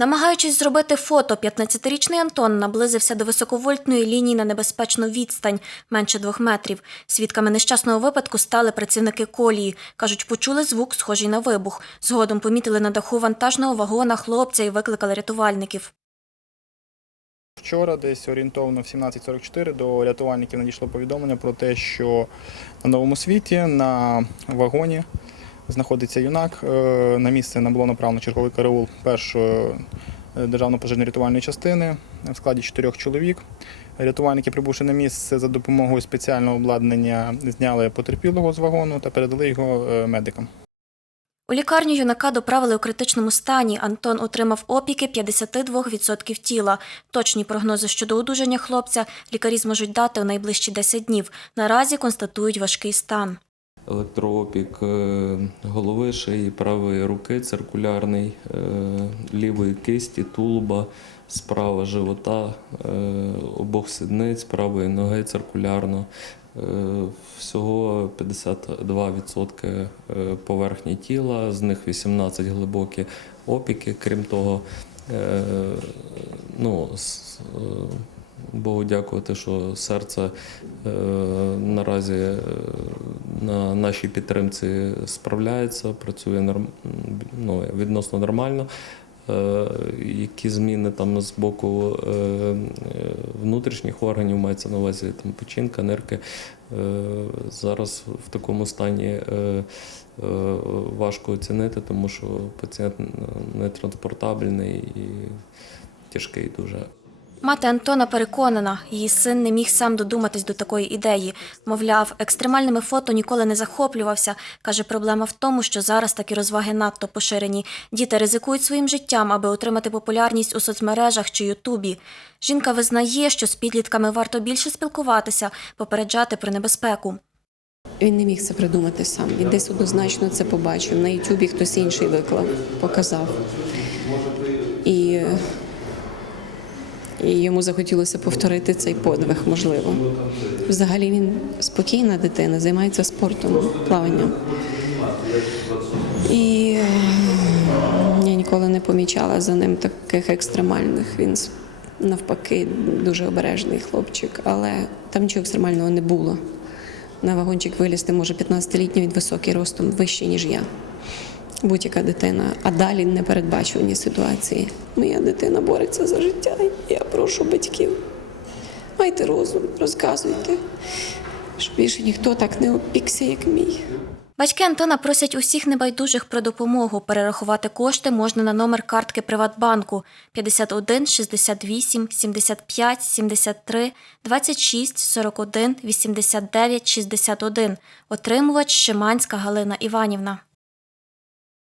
Намагаючись зробити фото, 15-річний Антон наблизився до високовольтної лінії на небезпечну відстань менше двох метрів. Свідками нещасного випадку стали працівники колії. Кажуть, почули звук, схожий на вибух. Згодом помітили на даху вантажного вагона хлопця і викликали рятувальників. Вчора, десь орієнтовно в 17.44 до рятувальників надійшло повідомлення про те, що на новому світі на вагоні знаходиться юнак. Е, На місце нам було направлено черговий караул першої е, державно-пожежно-рятувальної частини в складі чотирьох чоловік. Рятувальники, прибувши на місце за допомогою спеціального обладнання, зняли потерпілого з вагону та передали його е, медикам. У лікарню юнака доправили у критичному стані. Антон отримав опіки 52% тіла. Точні прогнози щодо одужання хлопця лікарі зможуть дати у найближчі 10 днів. Наразі констатують важкий стан. Електроопік е, голови, шиї, правої руки циркулярний, е, лівої кисті, тулуба, справа живота, е, обох сідниць, правої ноги циркулярно. Всього 52% е, поверхні тіла, з них 18 глибокі опіки. Крім того, ну, Богу дякувати, що серце е, наразі е, на нашій підтримці справляється, працює норм, ну, відносно нормально. Е, Які зміни там з боку е, е, внутрішніх органів мається на увазі там печінка, нирки. е, Зараз в такому стані е, е, важко оцінити, тому що пацієнт нетранспортабельний і тяжкий дуже. Мати Антона переконана, її син не міг сам додуматись до такої ідеї. Мовляв, екстремальними фото ніколи не захоплювався. Каже, проблема в тому, що зараз такі розваги надто поширені. Діти ризикують своїм життям, аби отримати популярність у соцмережах чи Ютубі. Жінка визнає, що з підлітками варто більше спілкуватися, попереджати про небезпеку. Він не міг це придумати сам. Він десь однозначно це побачив. На Ютубі хтось інший виклав, показав. І, йому захотілося повторити цей подвиг, можливо. Взагалі він спокійна дитина, займається спортом, плаванням. І е, я ніколи не помічала за ним таких екстремальних. Він навпаки дуже обережний хлопчик, але там нічого екстремального не було. На вагончик вилізти може 15-літній, він високий ростом, вищий, ніж я. Будь-яка дитина, а далі непередбачувані ситуації. Моя дитина бореться за життя. і Я прошу батьків. Майте розум, розказуйте, щоб більше ніхто так не опікся, як мій. Батьки Антона просять усіх небайдужих про допомогу. Перерахувати кошти можна на номер картки Приватбанку 51 68 75 73 26 41 89 61. Отримувач Шиманська Галина Іванівна.